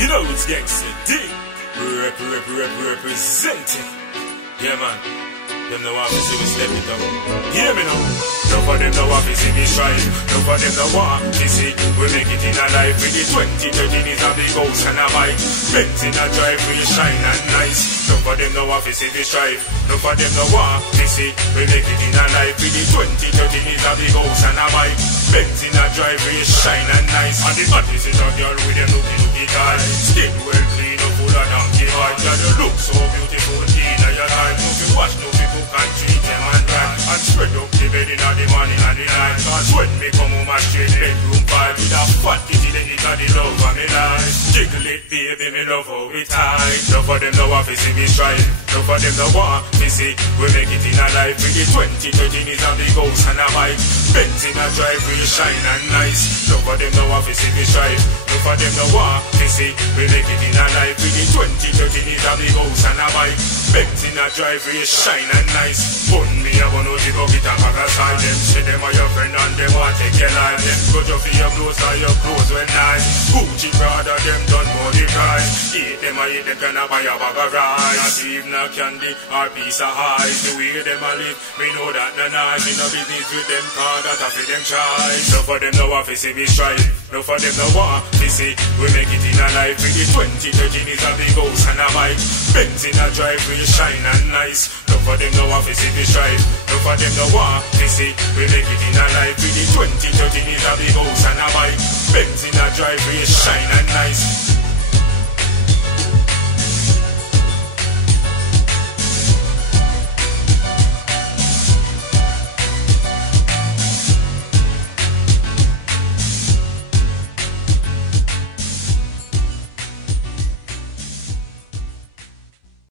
You know it's gangsta D. Representing. Yeah, man. Them no want to see we step it up. Hear me now. None for them no want to see me strive. None for them no want to see we make it in a life. With the 2013 is a big house and a bike. Benz in a drive, we shine and nice. None for them no want to see me strive. None for them no want to see we make it in a life. With the 2013 is a big house and a bike. Benz in a drive, we shine and nice. And the bodies is a girl with them looky guy. Skin well clean, no full of donkey white. Yeah, you look so beautiful in your time. No fi watch, no fi cook and treat them and right. And spread up the bed in the morning and the night. Cause when me come home and straight bedroom fight. With a fat kitty, then it a the love of me life. Jiggle it, baby, me love how it tight. None for them no want to see me strive. None for them no want to see we make it in a life. With the 2013 is a big house and a bike. Benz in a drive, we shine and nice. None for them no want to see me strive. None for them no want to see we make it in a life. With the 2013 is a big house and a bike. Benz in a drive, we shine and nice. Bun me a bun out the go get a bag aside. Them say them are your friend and them want take your life. Them go to for your clothes or your clothes when nice. Gucci brother, them done more the price. Eat them a eat them can buy a bag of rice. Not even a candy or piece of ice. The way them a live, we know that the nice. We no business with them cause that a for them choice. None for them no want to see me strive. None for them no want to see we make it in a life. With the 2013 is a big house and a bike. Benz in a drive, we shine and nice. None for them no want to see me strive. None for them no want to see we make it in a life. With the 2013 is a big house and a bike. Benz in a drive, we shine and nice.